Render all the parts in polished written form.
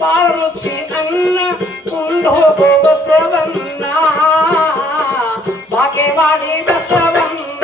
ಬಾಳುಚಿ ಅನ್ನ ಉಂಡು ಹೋಗೋ ಬಸವನ್ನ ಬಾಗೇವಾಡಿ ಬಸವನ್ನ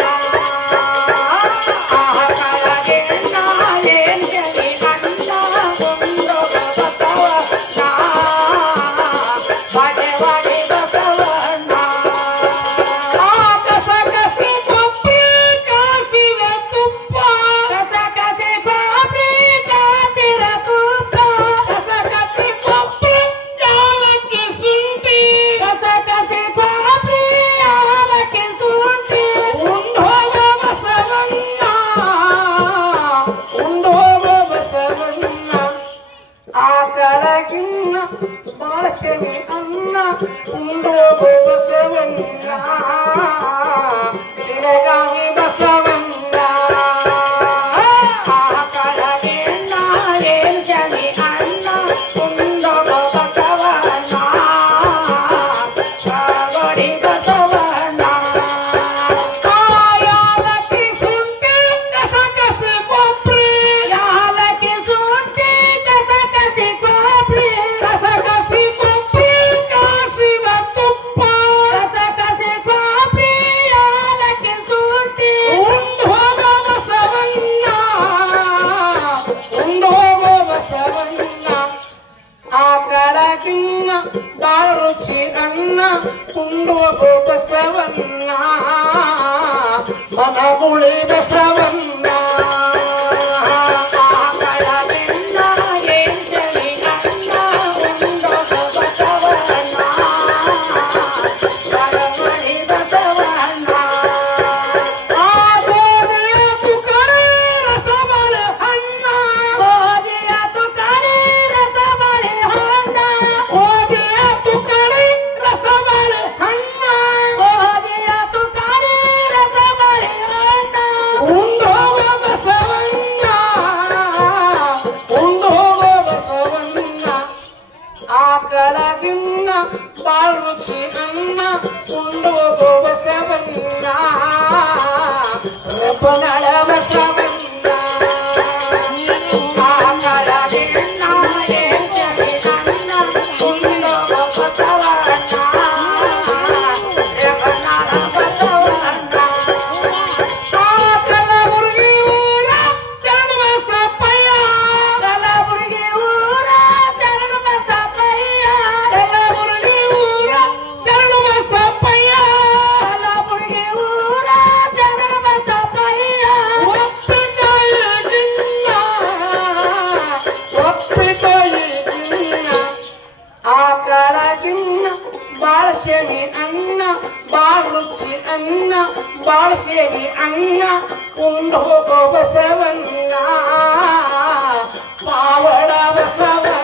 ಬಾಳಸೆವಿ ಅನ್ನ ಉಂಡು ಬಸವನ್ನ ತಿಳಗಾವಿ ಬಸವನ್ನ ಕಳಗೆಣ್ಣ ಏಲ್ಸವಿ ಅನ್ನ ಉಂಡು ಬಸವನ್ನ ಕಾವಡಿ ಬಸವನ್ನ ಯಾಲಕ್ಕಿ ಸುಂಟಿ ಕಸಕಸಿ ಕೊಬ್ರಿ ಯಾಲಕ್ಕಿ ಸುಂಟಿ ಕಸಕಸಿ ಕೊಬ್ರಿ ಬಾಳ ರುಚಿ ಅನ್ನ ಉಂಡು ಬಸವನ್ನ ಮನಗುಳಿ ಬಸವನ್ನ ಆಕಳಗಿನ್ನ ಬಾಳ ರುಚಿ ಅನ್ನ ಉಂಡು ಬಸವನ್ನ ರೆಪ್ಪನಳ ಬಸವನ್ನ ಆಕಳಗಿನ್ನ ಏಸವಿ ಅನ್ನ ಉಂಡು ಬಸವನ್ನ ರೆಪ್ಪನಳ ಬಸವನ್ನ ಕಲಬುರ್ಗಿ ಊರ ಶರಣ ಬಸಪ್ಪಯ್ಯ ಕಲಬುರ್ಗಿ ಊರ ಶರಣ ಬಸಪ್ಪಯ್ಯ ಕಲಬುರ್ಗಿ ಊರ ಶರಣ ಬಸಪ್ಪಯ್ಯ ಕಲಬುರ್ಗಿ ಊರ ಶರಣ ಬಸಪ್ಪಯ್ಯ ಒಪ್ಪಿಕೊಳ್ಳಿ ಆಕಳಗಿನ್ನ ಬಾಳಸೆವಿ ಅನ್ನ ಬಾಳ ರುಚಿ ಅನ್ನ ಬಾಳಸೆವಿ ಅನ್ನ ಉಂಡು ಹೋಗೋ ಬಸವನ್ನ ಪಾವಡ ಬಸವನ್ನ